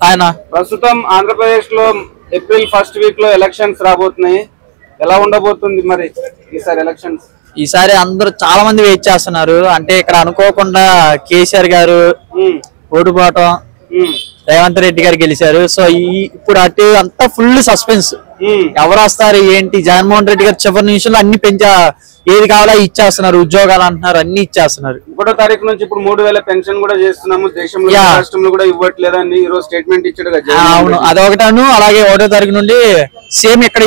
ఆయన ప్రస్తుతం ఆంధ్రప్రదేశ్ లో ఏప్రిల్ ఫస్ట్ వీక్ లో ఎలక్షన్స్ రాబోతున్నాయి. ఎలా ఉండబోతుంది మరి ఈసారి ఎలక్షన్స్? ఈసారి అందరూ చాలా మంది వెయిట్ చేస్తున్నారు. అంటే ఇక్కడ అనుకోకుండా కేసీఆర్ గారు ఓడిపోవటం, రేవంత్ రెడ్డి గారు గెలిచారు. సో ఇప్పుడు అటు అంతా ఫుల్ సస్పెన్స్. ఎవరు వస్తారు ఏంటి? జగన్మోహన్ రెడ్డి గారు చివరి నిమిషంలో అన్ని ఏది కావాలో ఇచ్చేస్తున్నారు. ఉద్యోగాలు అంటున్నారు, అన్ని ఇచ్చేస్తున్నారు. 1వ తారీఖు నుంచి ఇప్పుడు 3000 పెన్షన్ కూడా చేస్తున్నాము, దేశంలో రాష్ట్రంలో కూడా ఇవ్వట్లేదని ఈ రోజు స్టేట్మెంట్ ఇచ్చాడు కదా. అవును, అదొకటాను. అలాగే 1వ తారీఖు నుండి సేమ్ ఇక్కడ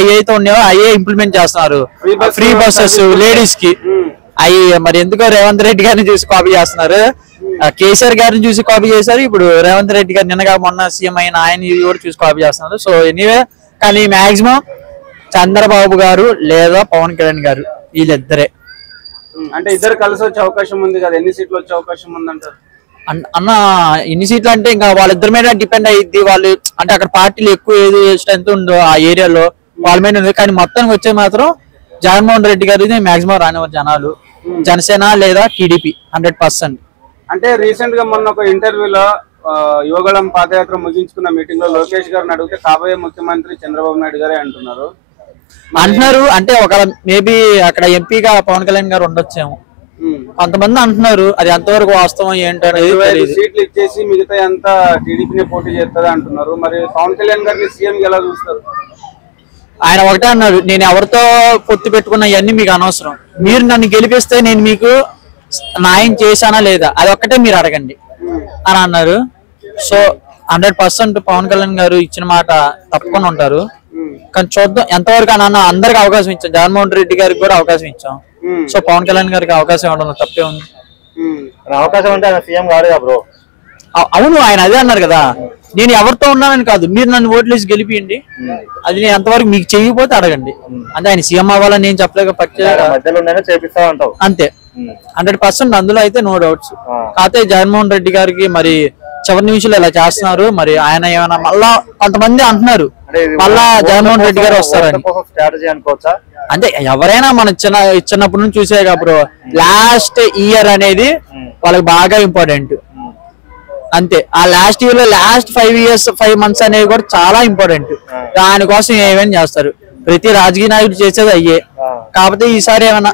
ఏవైతే ఉన్నాయో అయ్యే ఇంప్లిమెంట్ చేస్తున్నారు. ఫ్రీ బస్సెస్ లేడీస్ కి. అవి మరి ఎందుకో రేవంత్ రెడ్డి గారిని చూసి కాపీ చేస్తున్నారు. కేసీఆర్ గారిని చూసి కాపీ చేశారు. ఇప్పుడు రేవంత్ రెడ్డి గారు నిన్నగా మొన్న సీఎం అయిన ఆయన కూడా చూసి కాపీ చేస్తున్నారు. సో ఎనీవే, కానీ మాక్సిమం చంద్రబాబు గారు లేదా పవన్ కళ్యాణ్ గారు వీళ్ళిద్దరే. అంటే ఇద్దరు కలిసి వచ్చే అవకాశం ఉంది కదా. ఎన్ని సీట్లు వచ్చే అవకాశం ఉందంటారు? అన్న ఎన్ని సీట్లు అంటే ఇంకా వాళ్ళిద్దరి మీద డిపెండ్ అయ్యిద్ది. వాళ్ళు అంటే అక్కడ పార్టీలు ఎక్కువ ఏది స్ట్రెంత్ ఉందో ఆ ఏరియాలో వాళ్ళ మీద ఉంది. కానీ మొత్తానికి వచ్చే మాత్రం జగన్మోహన్ రెడ్డి గారి మాక్సిమం రానివారు జనాలు. జనసేన లేదా టీడీపీ 100%. అంటే రీసెంట్ గా మొన్న ఒక ఇంటర్వ్యూలో యువగళం పాదయాత్ర ముగించుకున్న మీటింగ్ లో లోకేష్ గారిని అడిగితే కాబోయే ముఖ్యమంత్రి చంద్రబాబు నాయుడు గారే అంటున్నారు. అంటే ఒక మేబీ అక్కడ ఎంపీగా పవన్ కళ్యాణ్ గారు ఉండొచ్చేమో కొంతమంది అంటున్నారు. అది ఎంతవరకు వాస్తవం ఏంటనేది సీట్లు ఇచ్చేసి మిగతా అంతా టీడీపీనే పోటీ చేస్తుంది అంటున్నారు. మరి పవన్ కళ్యాణ్ గారిని సీఎం ఎలా చూస్తారు? ఆయన ఒకటే అన్నారు, నేను ఎవరితో పొత్తు పెట్టుకున్న ఇవన్నీ మీకు అనవసరం. మీరు నన్ను గెలిపిస్తే నేను మీకు న్యాయం చేశానా లేదా అది ఒక్కటే మీరు అడగండి అని అన్నారు. సో 100% పవన్ కళ్యాణ్ గారు ఇచ్చిన మాట తప్పకుండా ఉంటారు. కానీ చూద్దాం ఎంతవరకు అని అన్న. అందరికి అవకాశం ఇచ్చాం, జగన్మోహన్ రెడ్డి గారికి కూడా అవకాశం ఇచ్చాం. సో పవన్ కళ్యాణ్ గారికి అవకాశం ఇవ్వడం తప్పే ఉంది. అవకాశం అంటే ఆయన సీఎం కాదుగా బ్రో. అవును, ఆయన అదే అన్నారు కదా, నేను ఎవరితో ఉన్నానని కాదు, మీరు నన్ను ఓట్లేసి గెలిపియండి, అది నేను ఎంతవరకు మీకు చేయకపోతే అడగండి. అంటే ఆయన సీఎం అవ్వాలని నేను చెప్పలేక అంతే 100%. అందులో అయితే నో డౌట్స్. కాకపోతే జగన్మోహన్ రెడ్డి గారికి మరి చివరి నిమిషాలు ఇలా చేస్తున్నారు. మరి ఆయన ఏమైనా మళ్ళా కొంతమంది అంటున్నారు మళ్ళా జగన్మోహన్ రెడ్డి గారు వస్తారని. అంటే ఎవరైనా మనం చిన్నప్పటి నుంచి చూసే బ్రో, లాస్ట్ ఇయర్ అనేది వాళ్ళకి బాగా ఇంపార్టెంట్. అంతే, ఆ లాస్ట్ ఇయర్ లో లాస్ట్ 5 months అనేవి కూడా చాలా ఇంపార్టెంట్. దానికోసం ఏమైనా చేస్తారు. ప్రతి రాజకీయ నాయకుడు చేసేది అయ్యే. కాకపోతే ఈసారి ఏమైనా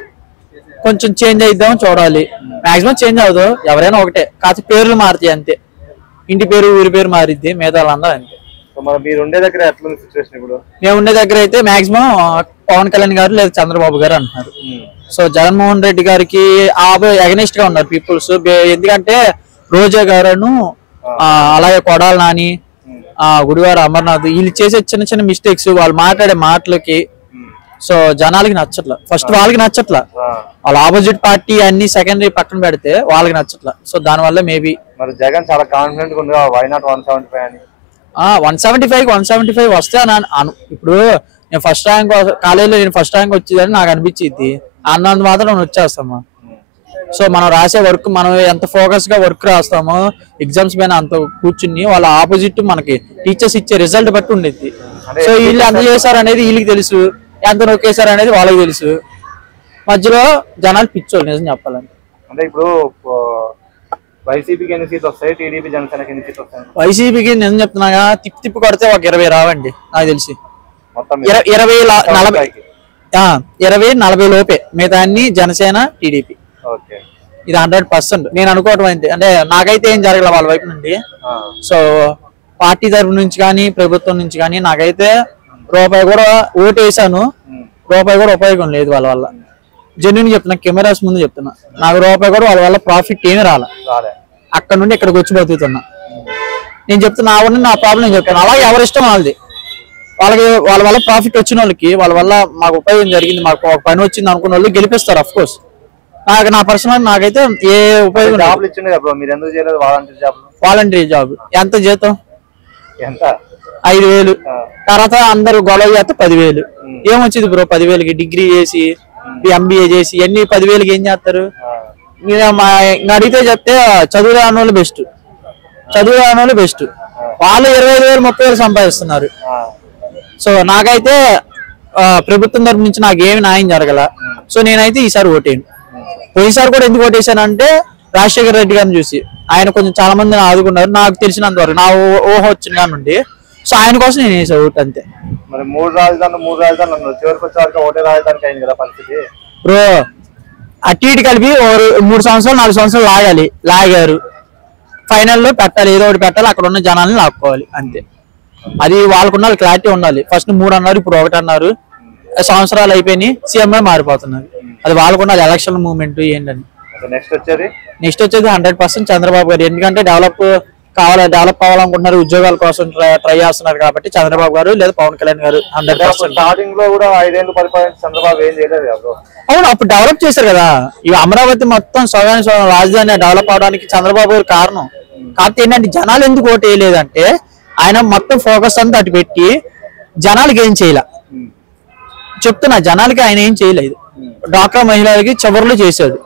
కొంచెం చేంజ్ అయిద్దామని చూడాలి. మాక్సిమం చేంజ్ అవుతావు, ఎవరైనా ఒకటే. కాకపోతే పేర్లు మారుతాయి అంతే. ఇంటి పేరు ఊరి పేరు మారిద్ది, మిగతా వాళ్ళందరూ అంతే. మీరు ఉండే దగ్గర ఎట్లుంది సిచ్యువేషన్ ఇప్పుడు? మేము ఉండే దగ్గర అయితే మాక్సిమం పవన్ కళ్యాణ్ గారు లేదా చంద్రబాబు గారు అంటున్నారు. సో జగన్మోహన్ రెడ్డి గారికి అగెనిస్ట్ గా ఉన్నారు పీపుల్స్. ఎందుకంటే రోజా గారును అలాగే కొడాలి నాని, గుడివాడ అమర్నాథ్ వీళ్ళు చేసే చిన్న చిన్న మిస్టేక్స్, వాళ్ళు మాట్లాడే మాటలకి సో జనాలకి నచ్చట్లా. ఫస్ట్ వాళ్ళకి నచ్చట్లా, వాళ్ళ ఆపోజిట్ పార్టీ అన్ని సెకండరీ పక్కన పెడితే వాళ్ళకి నచ్చట్లా. సో దానివల్ల మేబీ జగన్ చాలా కాన్ఫిడెంట్ గా ఉంది. వై నాట్ 175 అని. 175 వస్తే ఇప్పుడు నేను ఫస్ట్ ర్యాంక్ కాలేజీలో నేను ఫస్ట్ ర్యాంక్ వచ్చేదని నాకు అనిపించింది. అన్నంత మాత్రం నేను వచ్చేస్తామా. సో మనం రాసే వర్క్, మనం ఎంత ఫోకస్ గా వర్క్ రాస్తామో ఎగ్జామ్స్ పైన అంత కూర్చుని వాళ్ళ ఆపోజిట్ మనకి టీచర్స్ ఇచ్చే రిజల్ట్ బట్టి ఉండేది. సో వీళ్ళు ఎంత చేశారు అనేది వీళ్ళకి తెలుసు, ఎంత నొక్కేశారు అనేది వాళ్ళకి తెలుసు. మధ్యలో జనాలు పిచ్చోళ్ళు నిజం చెప్పాలంటే. అంటే ఇప్పుడు వైసీపీకి ఎన్ని సీట్లు వస్తాయి, టీడీపీ జనసేనకి ఎన్ని సీట్లు వస్తాయి? వైసీపీకి నిజం చెప్తున్నాగా, తిప్పి కొడితే ఒక 20 రావండి నాకు తెలిసి. 20-40 లోపే, మిగతా అన్ని జనసేన టీడీపీ. ఇది 100% నేను అనుకోవటం అయితే. అంటే నాకైతే ఏం జరగలేదు వాళ్ళ వైపు నుండి. సో పార్టీ తరఫు నుంచి కానీ ప్రభుత్వం నుంచి కానీ నాకైతే రూపాయి కూడా ఓటు వేసాను, రూపాయి కూడా ఉపయోగం లేదు వాళ్ళ వల్ల. జెన్యున్ చెప్తున్నా, కెమెరాస్ ముందు చెప్తున్నా, నాకు రూపాయి కూడా వాళ్ళ వల్ల ప్రాఫిట్ ఏమీ రాలే. అక్కడ నుండి ఇక్కడికి వచ్చి బతుకుతున్నా. నేను చెప్తున్నా, నా ప్రాబ్లం చెప్తాను. అలాగే ఎవరిష్టం వాళ్ళది. వాళ్ళ వల్ల ప్రాఫిట్ వచ్చిన వాళ్ళకి, వాళ్ళ వల్ల మాకు ఉపయోగం జరిగింది, మాకు ఒక పని వచ్చింది అనుకున్న వాళ్ళు గెలిపిస్తారు. అఫ్ కోర్స్ నా పర్సనల్ నాకైతే ఏ ఉపయోగం. వాలంటీర్ జాబ్ ఎంత జీతం? 5,000. తర్వాత అందరు గొడవ చేస్తే 10,000. ఏమొచ్చింది బ్రో 10,000కి? డిగ్రీ చేసి MBA చేసి ఎన్ని 10,000కి ఏం చేస్తారు? అడిగితే చెప్తే చదువు రాని వాళ్ళు బెస్ట్, చదువు రాని వాళ్ళు బెస్ట్. వాళ్ళు 25,000 30,000 సంపాదిస్తున్నారు. సో నాకైతే ప్రభుత్వం తరపు నుంచి నాకేమి న్యాయం జరగల. సో నేనైతే ఈసారి ఓటేను. పోయినసారి కూడా ఎందుకు ఓటేసానంటే రాజశేఖర రెడ్డి గారిని చూసి. ఆయన కొంచెం చాలా మందిని ఆదుకున్నారు నాకు తెలిసినంత వరకు, నా ఊహ వచ్చిన నుండి. సో ఆయన కోసం నేను వేసా ఓటు అంతే. మరి మూడు రాజధానులు చివరికి వచ్చేవారికి ఒకటే రాజధానికి అయింది కదా పరిస్థితి. బ్రో అటు ఇటు కలిపి 3 సంవత్సరాలు 4 సంవత్సరాలు లాగారు. ఫైనల్లో పెట్టాలి, ఏదో ఒకటి పెట్టాలి, అక్కడ ఉన్న జనాల్ని లాక్కోవాలి అంతే. అది వాళ్ళకున్న క్లారిటీ ఉండాలి. ఫస్ట్ 3 అన్నారు, ఇప్పుడు 1 అన్నారు. సంవత్సరాలు అయిపోయినాయి, సీఎం మారిపోతున్నారు. అది వాళ్ళకున్న ఎలక్షన్ మూవ్మెంట్ ఏంటని. నెక్స్ట్ వచ్చేది 100% చంద్రబాబు గారు. ఎందుకంటే డెవలప్ కావాలనుకుంటున్నారు, ఉద్యోగాల కోసం ట్రై చేస్తున్నారు కాబట్టి చంద్రబాబు గారు లేదా పవన్ కళ్యాణ్ గారు 100%. స్టార్టింగ్ లో కూడా 5 ఏళ్ళు పరిపాలించిన చంద్రబాబు ఏం చేయలేదు కదా. అవును, అప్పుడు డెవలప్ చేశారు కదా. ఇవి అమరావతి మొత్తం సగానికి రాజధాని డెవలప్ అవడానికి చంద్రబాబు గారు కారణం. కాకపోతే ఏంటంటే జనాలు ఎందుకు ఓటు వేయలేదంటే ఆయన మొత్తం ఫోకస్ అంతా అటు పెట్టి జనాలకి ఏం చేయలే. చెప్తున్నా, జనాలకి ఆయన ఏం చేయలేదు. డ్వాక్రా మహిళలకి చివరిలో చేశాడు,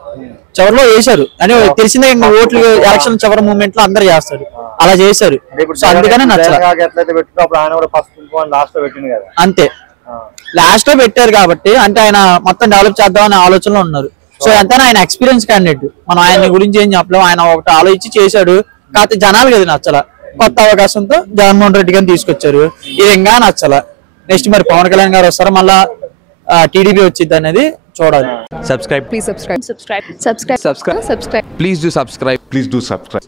చివరిలో వేశారు అని తెలిసిందే. ఇంకా ఓట్లు ఎలక్షన్ చివరి మూమెంట్ లో అందరు చేస్తారు, అలా చేశారు. సో అందుకనే అంతే లాస్ట్ లో పెట్టారు కాబట్టి, అంటే ఆయన మొత్తం డెవలప్ చేద్దామనే ఆలోచనలో ఉన్నారు. సో ఎంతైనా ఆయన ఎక్స్పీరియన్స్ క్యాండిడేట్, మనం ఆయన గురించి ఏం చెప్పలేము. ఆయన ఒకటి ఆలోచించి చేశాడు, కాకపోతే జనాలు కదా నచ్చల. కొత్త అవకాశంతో జగన్మోహన్ రెడ్డి గారిని తీసుకొచ్చారు, ఇది ఇంకా నచ్చల. నెక్స్ట్ మరి పవన్ కళ్యాణ్ గారు వస్తారు, మళ్ళా టీడీపీ వచ్చింది అనేది చూడాలి. Subscribe. Please subscribe. Subscribe. Please do subscribe. Please do subscribe.